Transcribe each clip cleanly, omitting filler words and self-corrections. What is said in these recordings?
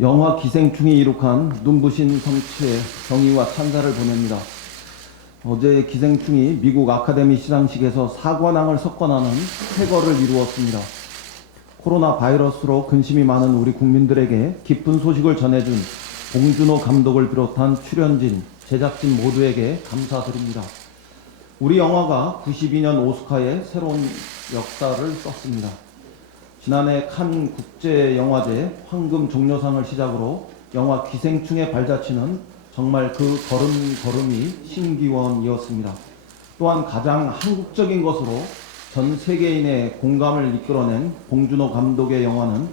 영화 기생충이 이룩한 눈부신 성취에 경의와 찬사를 보냅니다. 어제 기생충이 미국 아카데미 시상식에서 사관왕을 석권하는 쾌거를 이루었습니다. 코로나 바이러스로 근심이 많은 우리 국민들에게 기쁜 소식을 전해준 봉준호 감독을 비롯한 출연진, 제작진 모두에게 감사드립니다. 우리 영화가 92년 오스카에 새로운 역사를 썼습니다. 지난해 칸 국제영화제 황금 종려상을 시작으로 영화 기생충의 발자취는 정말 그 걸음걸음이 신기원이었습니다. 또한 가장 한국적인 것으로 전 세계인의 공감을 이끌어낸 봉준호 감독의 영화는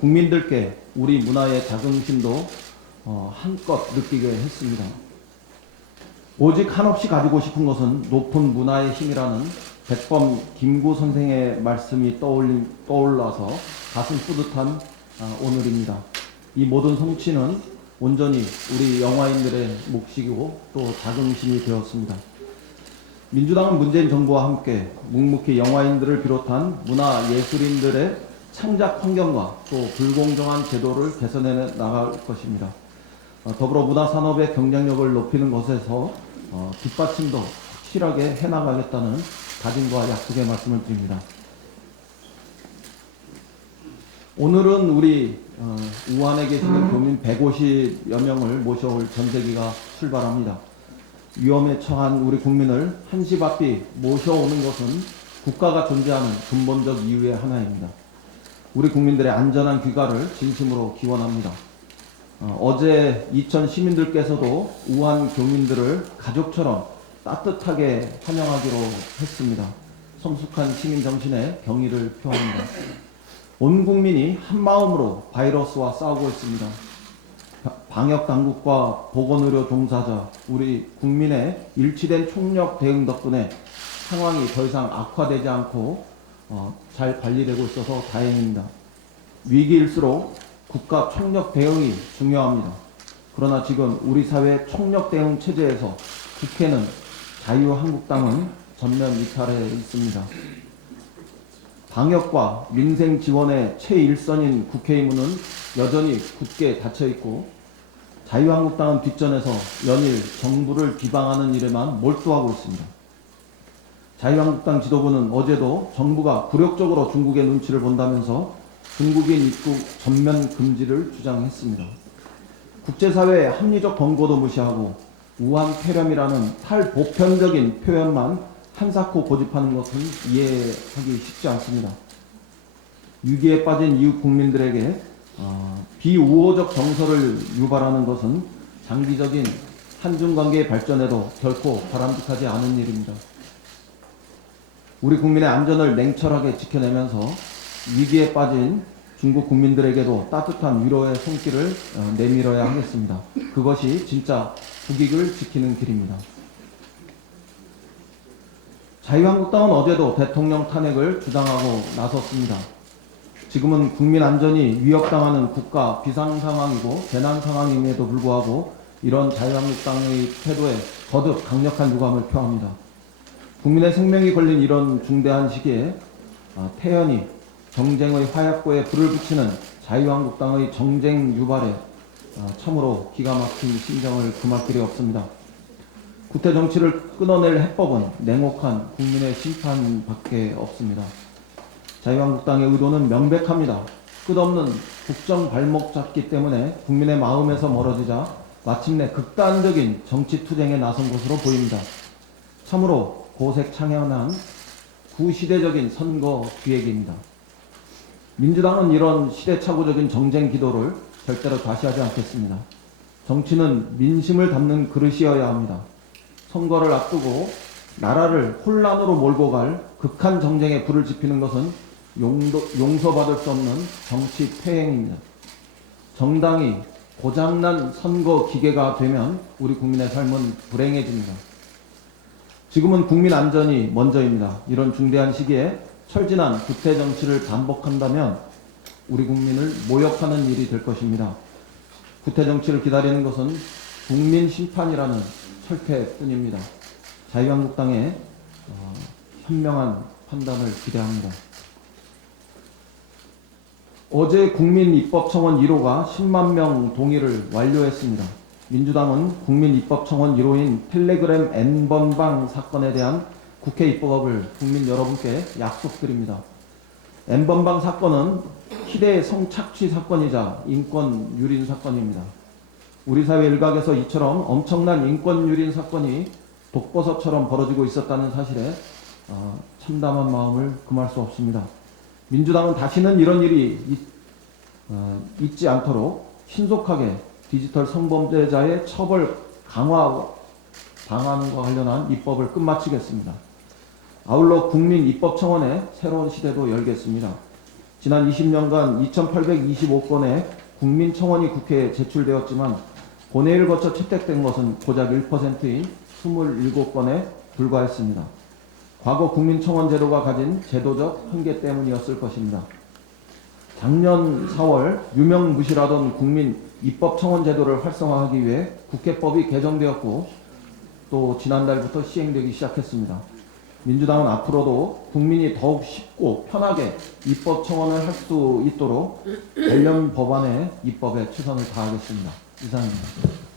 국민들께 우리 문화의 자긍심도 한껏 느끼게 했습니다. 오직 한없이 가지고 싶은 것은 높은 문화의 힘이라는 백범 김구 선생의 말씀이 떠올라서 가슴 뿌듯한 오늘입니다. 이 모든 성취는 온전히 우리 영화인들의 몫이고 또 자긍심이 되었습니다. 민주당은 문재인 정부와 함께 묵묵히 영화인들을 비롯한 문화예술인들의 창작 환경과 또 불공정한 제도를 개선해 나갈 것입니다. 더불어 문화산업의 경쟁력을 높이는 것에서 뒷받침도 확실하게 해나가겠다는 다짐과 약속의 말씀을 드립니다. 오늘은 우리 우한에 계시는 교민 150여 명을 모셔올 전세기가 출발합니다. 위험에 처한 우리 국민을 한시 앞이 모셔오는 것은 국가가 존재하는 근본적 이유의 하나입니다. 우리 국민들의 안전한 귀가를 진심으로 기원합니다. 어제 이천 시민들께서도 우한 교민들을 가족처럼 따뜻하게 환영하기로 했습니다. 성숙한 시민 정신에 경의를 표합니다. 온 국민이 한마음으로 바이러스와 싸우고 있습니다. 방역 당국과 보건의료 종사자, 우리 국민의 일치된 총력 대응 덕분에 상황이 더 이상 악화되지 않고 잘 관리되고 있어서 다행입니다. 위기일수록 국가 총력 대응이 중요합니다. 그러나 지금 우리 사회 총력 대응 체제에서 국회는 자유한국당은 전면 이탈해 있습니다. 방역과 민생 지원의 최일선인 국회의 문은 여전히 굳게 닫혀 있고 자유한국당은 뒷전에서 연일 정부를 비방하는 일에만 몰두하고 있습니다. 자유한국당 지도부는 어제도 정부가 굴욕적으로 중국의 눈치를 본다면서 중국인 입국 전면 금지를 주장했습니다. 국제사회의 합리적 권고도 무시하고 우한 폐렴이라는 탈보편적인 표현만 한사코 고집하는 것은 이해하기 쉽지 않습니다. 위기에 빠진 이웃 국민들에게 비우호적 정서를 유발하는 것은 장기적인 한중관계의 발전에도 결코 바람직하지 않은 일입니다. 우리 국민의 안전을 냉철하게 지켜내면서 위기에 빠진 중국 국민들에게도 따뜻한 위로의 손길을 내밀어야 하겠습니다. 그것이 진짜 국익을 지키는 길입니다. 자유한국당은 어제도 대통령 탄핵을 주장하고 나섰습니다. 지금은 국민 안전이 위협당하는 국가 비상 상황이고 재난 상황임에도 불구하고 이런 자유한국당의 태도에 거듭 강력한 유감을 표합니다. 국민의 생명이 걸린 이런 중대한 시기에 태연히 정쟁의 화약고에 불을 붙이는 자유한국당의 정쟁 유발에 참으로 기가 막힌 심정을 금할 길이 없습니다. 구태 정치를 끊어낼 해법은 냉혹한 국민의 심판밖에 없습니다. 자유한국당의 의도는 명백합니다. 끝없는 국정 발목 잡기 때문에 국민의 마음에서 멀어지자 마침내 극단적인 정치 투쟁에 나선 것으로 보입니다. 참으로 고색창연한 구시대적인 선거 기획입니다. 민주당은 이런 시대착오적인 정쟁 기도를 절대로 좌시하지 않겠습니다. 정치는 민심을 담는 그릇이어야 합니다. 선거를 앞두고 나라를 혼란으로 몰고 갈 극한 정쟁에 불을 지피는 것은 용서받을 수 없는 정치 퇴행입니다. 정당이 고장난 선거 기계가 되면 우리 국민의 삶은 불행해집니다. 지금은 국민 안전이 먼저입니다. 이런 중대한 시기에 철진한 구태 정치를 반복한다면 우리 국민을 모욕하는 일이 될 것입니다. 구태 정치를 기다리는 것은 국민 심판이라는 철퇴뿐입니다. 자유한국당의 현명한 판단을 기대합니다. 어제 국민입법청원 1호가 10만 명 동의를 완료했습니다. 민주당은 국민입법청원 1호인 텔레그램 N번방 사건에 대한 국회 입법을 국민 여러분께 약속드립니다. N번방 사건은 희대의 성착취 사건이자 인권 유린 사건입니다. 우리 사회 일각에서 이처럼 엄청난 인권 유린 사건이 독버섯처럼 벌어지고 있었다는 사실에 참담한 마음을 금할 수 없습니다. 민주당은 다시는 이런 일이 있지 않도록 신속하게 디지털 성범죄자의 처벌 강화 방안과 관련한 입법을 끝마치겠습니다. 아울러 국민입법청원의 새로운 시대도 열겠습니다. 지난 20년간 2,825건의 국민청원이 국회에 제출되었지만 본회의를 거쳐 채택된 것은 고작 1%인 27건에 불과했습니다. 과거 국민청원 제도가 가진 제도적 한계 때문이었을 것입니다. 작년 4월 유명무실하던 국민입법청원 제도를 활성화하기 위해 국회법이 개정되었고 또 지난달부터 시행되기 시작했습니다. 민주당은 앞으로도 국민이 더욱 쉽고 편하게 입법청원을 할 수 있도록 관련 법안의 입법에 최선을 다하겠습니다. 이상입니다.